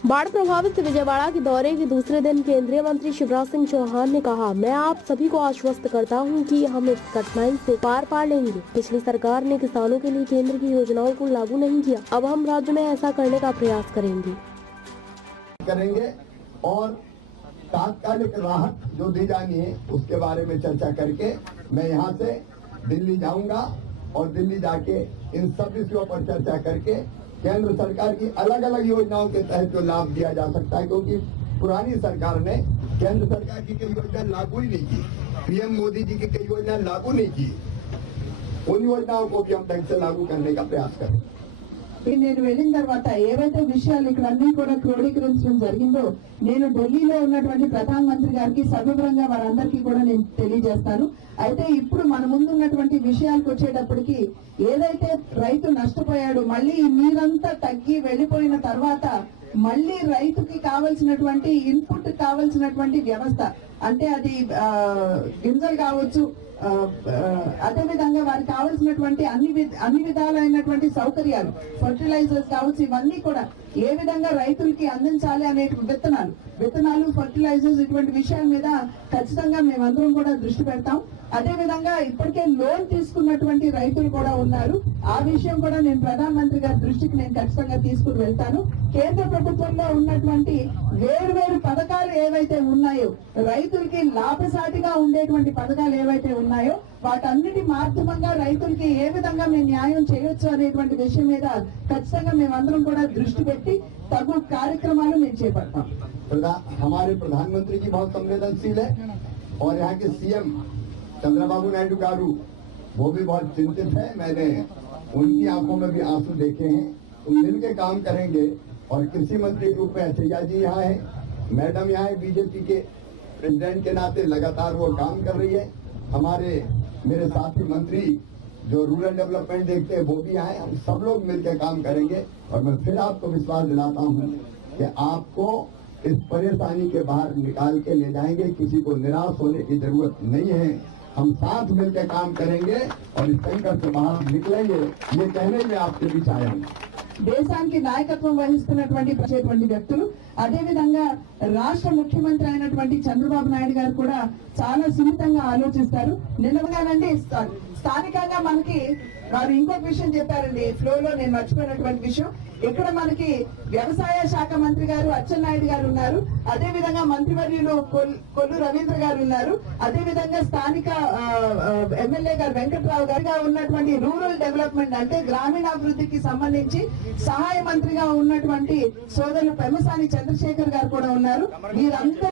बाढ़ प्रभावित विजयवाड़ा के दौरे के दूसरे दिन केंद्रीय मंत्री शिवराज सिंह चौहान ने कहा, मैं आप सभी को आश्वस्त करता हूं कि हम इस कठिनाई से पार लेंगे। पिछली सरकार ने किसानों के लिए केंद्र की योजनाओं को लागू नहीं किया, अब हम राज्य में ऐसा करने का प्रयास करेंगे और तात्कालिक राहत जो दी जानी है उसके बारे में चर्चा करके मैं यहाँ से दिल्ली जाऊंगा और दिल्ली जाके इन सब विषयों पर चर्चा करके केंद्र सरकार की अलग अलग योजनाओं के तहत जो लाभ दिया जा सकता है, क्योंकि पुरानी सरकार ने केंद्र सरकार की कई योजना लागू ही नहीं की, पीएम मोदी जी की कई योजना लागू नहीं की, उन योजनाओं को भी हम ढंग से लागू करने का प्रयास करें। నేను వెళ్ళిన తర్వాత ఏవైతే విషయాలు ఇక్కడ అన్ని కూడా క్రోడీకరించడం జరిగిందో నేను ఢిల్లీలో ఉన్నటువంటి ప్రధాన మంత్రి గారికి సవివరంగా వారందరికీ కూడా నేను తెలియజేస్తాను। అయితే ఇప్పుడు మన ముందు ఉన్నటువంటి విషయాలకు వచ్చేటప్పటికి ఏదైతే రైతు నష్టపోయాడు, మళ్ళీ నీరంతా తగ్గి వెళ్ళిపోయిన తర్వాత మళ్ళీ రైతుకి కావాల్సినటువంటి ఇన్పుట్ కావాల్సినటువంటి వ్యవస్థ అంటే అది గింజలు కావచ్చు, అదే విధంగా వారికి కావాల్సినటువంటి అన్ని విధాలైనటువంటి సౌకర్యాలు ఫర్టిలైజర్స్ కావచ్చు, ఇవన్నీ కూడా ఏ విధంగా రైతులకి అందించాలి అనే విత్తనాలు ఫర్టిలైజర్స్ ఇటువంటి విషయాల మీద ఖచ్చితంగా మేమందరం కూడా దృష్టి పెడతాం। అదే విధంగా ఇప్పటికే లోన్ తీసుకున్నటువంటి రైతులు కూడా ఉన్నారు, ఆ విషయం కూడా నేను ప్రధాన మంత్రి గారి దృష్టికి నేను ఖచ్చితంగా తీసుకుని వెళ్తాను। కేంద్ర ప్రభుత్వంలో ఉన్నటువంటి వేరు పథకాలు ఏవైతే ఉన్నాయో, రైతులకి లాభసాటిగా ఉండేటువంటి పథకాలు ఏవైతే ఉన్నాయో వాటన్నిటి మాధ్యమంగా రైతులకి ఏ విధంగా మేము న్యాయం చేయొచ్చు అనేటువంటి విషయం మీద ఖచ్చితంగా మేమందరం కూడా దృష్టి పెట్టి తగు కార్యక్రమాలు మేము చేపడతాం। हमारे प्रधानमंत्री जी बहुत संवेदनशील है और यहाँ के सीएम चंद्रबाबू नायडू गारू वो भी बहुत चिंतित है। मैंने उनकी आंखों में भी आंसू देखे हैं। तो मिलकर काम करेंगे। और कृषि मंत्री के रूप में अचैया जी यहाँ है, मैडम यहाँ है, बीजेपी के प्रेसिडेंट के नाते लगातार वो काम कर रही है। हमारे मेरे साथी मंत्री जो रूरल डेवलपमेंट देखते हैं वो भी यहाँ है। हम सब लोग मिलकर काम करेंगे और मैं फिर आपको विश्वास दिलाता हूँ कि आपको इस परेशानी के बाहर निकाल के ले जाएंगे। किसी को निराश होने की जरूरत नहीं है। हम साथ मिलकर काम करेंगे और इस संकट से बाहर निकलेंगे, ये कहने में आपके बीच आया हूँ। దేశానికి నాయకత్వం వహిస్తున్నటువంటి వ్యక్తులు, అదే విధంగా రాష్ట్ర ముఖ్యమంత్రి అయినటువంటి చంద్రబాబు నాయుడు గారు కూడా చాలా సున్నితంగా ఆలోచిస్తారు। నిజంగానండి స్థానికంగా మనకి వారు ఇంకొక విషయం చెప్పారండి, ఫ్లోలో నేను మర్చిపోయినటువంటి విషయం, ఇక్కడ మనకి వ్యవసాయ శాఖ మంత్రి గారు అచ్చెన్నాయుడు గారు ఉన్నారు, అదే విధంగా మంత్రివర్యులు కొల్లు రవీంద్ర గారు ఉన్నారు, అదే విధంగా స్థానిక ఎమ్మెల్యే గారు వెంకట్రావు గారుగా ఉన్నటువంటి రూరల్ డెవలప్మెంట్ అంటే గ్రామీణాభివృద్ధికి సంబంధించి సహాయ మంత్రిగా ఉన్నటువంటి సోదరులు పెమ్మసాని చంద్రశేఖర్ గారు కూడా ఉన్నారు। వీరంతా